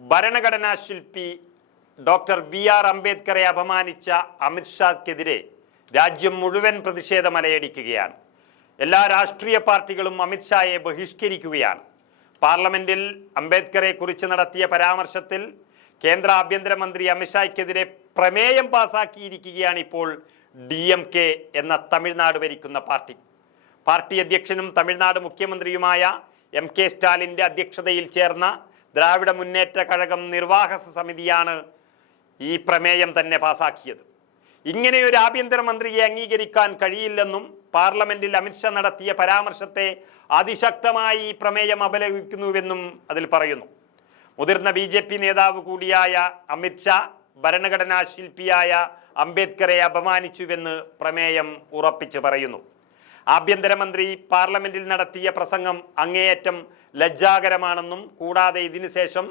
ഭരണഘടനാ ശില്പി doctor B R അംബേദ്കറെ അപമാനിച്ച അമിത്ഷാക്കെതിരെ രാജ്യം മുഴുവൻ പ്രതിഷേധം അലയടിക്കുകയാണ് എല്ലാ രാഷ്ട്രീയ പാർട്ടികളും അമിത്ഷായെ ബഹിഷ്കരിക്കുകയാണ്. പാർലമെന്റിൽ അംബേദ്കറെ കുറിച്ച് നടത്തിയ പരാമർശത്തിൽ കേന്ദ്ര ആഭ്യന്തരമന്ത്രി അമിത്ഷായ്ക്കെതിരെ പ്രമേയം പാസാക്കിയിരിക്കുകയാണ് ഇപ്പോൾ ഡി എം കെ എന്ന തമിഴ്നാട് ഭരിക്കുന്ന പാർട്ടി. പാർട്ടി അധ്യക്ഷനും തമിഴ്നാട് മുഖ്യമന്ത്രിയുമായ എം കെ സ്റ്റാലിന്റെ അധ്യക്ഷതയിൽ ചേർന്ന ദ്രാവിഡ മുന്നേറ്റ കഴകം നിർവാഹ സമിതിയാണ് ഈ പ്രമേയം തന്നെ പാസാക്കിയത്. ഇങ്ങനെ ഒരു ആഭ്യന്തരമന്ത്രിയെ അംഗീകരിക്കാൻ കഴിയില്ലെന്നും പാർലമെന്റിൽ അമിത്ഷാ നടത്തിയ പരാമർശത്തെ അതിശക്തമായി ഈ പ്രമേയം അപലപിക്കുന്നുവെന്നും അതിൽ പറയുന്നു. മുതിർന്ന ബി ജെ പി നേതാവ് കൂടിയായ അമിത്ഷാ ഭരണഘടനാ ശില്പിയായ അംബേദ്കറെ അപമാനിച്ചുവെന്ന് പ്രമേയം ഉറപ്പിച്ചു പറയുന്നു. ആഭ്യന്തരമന്ത്രി പാർലമെന്റിൽ നടത്തിയ പ്രസംഗം അങ്ങേയറ്റം ലജ്ജാകരമാണെന്നും കൂടാതെ ഇതിനുശേഷം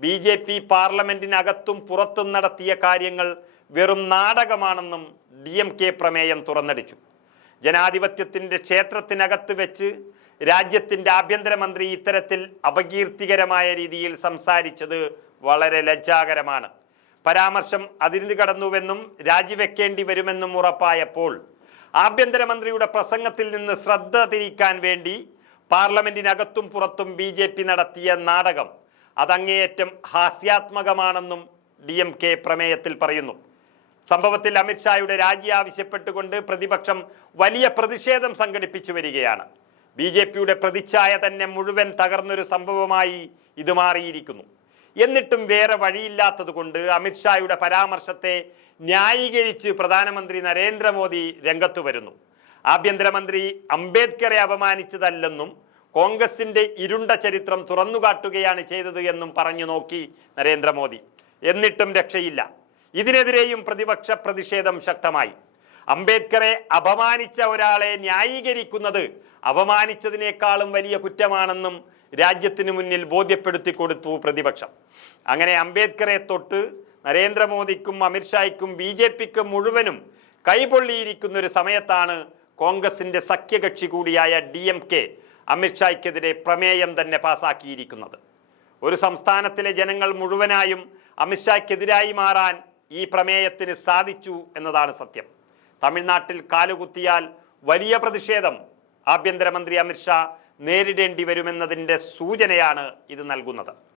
ബി ജെ പി പാർലമെന്റിനകത്തും പുറത്തും നടത്തിയ കാര്യങ്ങൾ വെറും നാടകമാണെന്നും ഡി എം കെ പ്രമേയം തുറന്നടിച്ചു. ജനാധിപത്യത്തിന്റെ ക്ഷേത്രത്തിനകത്ത് വെച്ച് രാജ്യത്തിന്റെ ആഭ്യന്തരമന്ത്രി ഇത്തരത്തിൽ അപകീർത്തികരമായ രീതിയിൽ സംസാരിച്ചത് വളരെ ലജ്ജാകരമാണ്. പരാമർശം അതിരുന്ന് കടന്നുവെന്നും രാജിവെക്കേണ്ടി വരുമെന്നും ഉറപ്പായപ്പോൾ ആഭ്യന്തരമന്ത്രിയുടെ പ്രസംഗത്തിൽ നിന്ന് ശ്രദ്ധ തിരിക്കാൻ വേണ്ടി പാർലമെന്റിനകത്തും പുറത്തും ബി ജെ പി നടത്തിയ നാടകം. അതങ്ങേയറ്റം ഹാസ്യാത്മകമാണെന്നും ഡി എം കെ പ്രമേയത്തിൽ പറയുന്നു. സംഭവത്തിൽ അമിത്ഷായുടെ രാജി ആവശ്യപ്പെട്ടുകൊണ്ട് പ്രതിപക്ഷം വലിയ പ്രതിഷേധം സംഘടിപ്പിച്ചു വരികയാണ്. ബി ജെ പിയുടെ പ്രതിച്ഛായ തന്നെ മുഴുവൻ തകർന്നൊരു സംഭവമായി ഇത് മാറിയിരിക്കുന്നു. എന്നിട്ടും വേറെ വഴിയില്ലാത്തത് കൊണ്ട് അമിത്ഷായുടെ പരാമർശത്തെ ന്യായീകരിച്ച് പ്രധാനമന്ത്രി നരേന്ദ്രമോദി രംഗത്തു വരുന്നു. ആഭ്യന്തരമന്ത്രി അംബേദ്കറെ അപമാനിച്ചതല്ലെന്നും കോൺഗ്രസിന്റെ ഇരുണ്ട ചരിത്രം തുറന്നുകാട്ടുകയാണ് ചെയ്തത് എന്നും പറഞ്ഞു നോക്കി നരേന്ദ്രമോദി. എന്നിട്ടും രക്ഷയില്ല. ഇതിനെതിരെയും പ്രതിപക്ഷ പ്രതിഷേധം ശക്തമായി. അംബേദ്കറെ അപമാനിച്ച ഒരാളെ ന്യായീകരിക്കുന്നത് അപമാനിച്ചതിനേക്കാളും വലിയ കുറ്റമാണെന്നും രാജ്യത്തിന് മുന്നിൽ ബോധ്യപ്പെടുത്തി കൊടുത്തു പ്രതിപക്ഷം. അങ്ങനെ അംബേദ്കറെ തൊട്ട് നരേന്ദ്രമോദിക്കും അമിത്ഷായ്ക്കും ബി ജെ പിക്കും മുഴുവനും കൈപൊള്ളിയിരിക്കുന്ന ഒരു സമയത്താണ് കോൺഗ്രസിന്റെ സഖ്യകക്ഷി കൂടിയായ ഡി എം കെ അമിത്ഷായ്ക്കെതിരെ പ്രമേയം തന്നെ പാസാക്കിയിരിക്കുന്നത്. ഒരു സംസ്ഥാനത്തിലെ ജനങ്ങൾ മുഴുവനായും അമിത്ഷായ്ക്കെതിരായി മാറാൻ ഈ പ്രമേയത്തിന് സാധിച്ചു എന്നതാണ് സത്യം. തമിഴ്നാട്ടിൽ കാലുകുത്തിയാൽ വലിയ പ്രതിഷേധം ആഭ്യന്തരമന്ത്രി അമിത്ഷാ നേരിടേണ്ടി വരുമെന്നതിന്റെ സൂചനയാണ് ഇത് നൽകുന്നത്.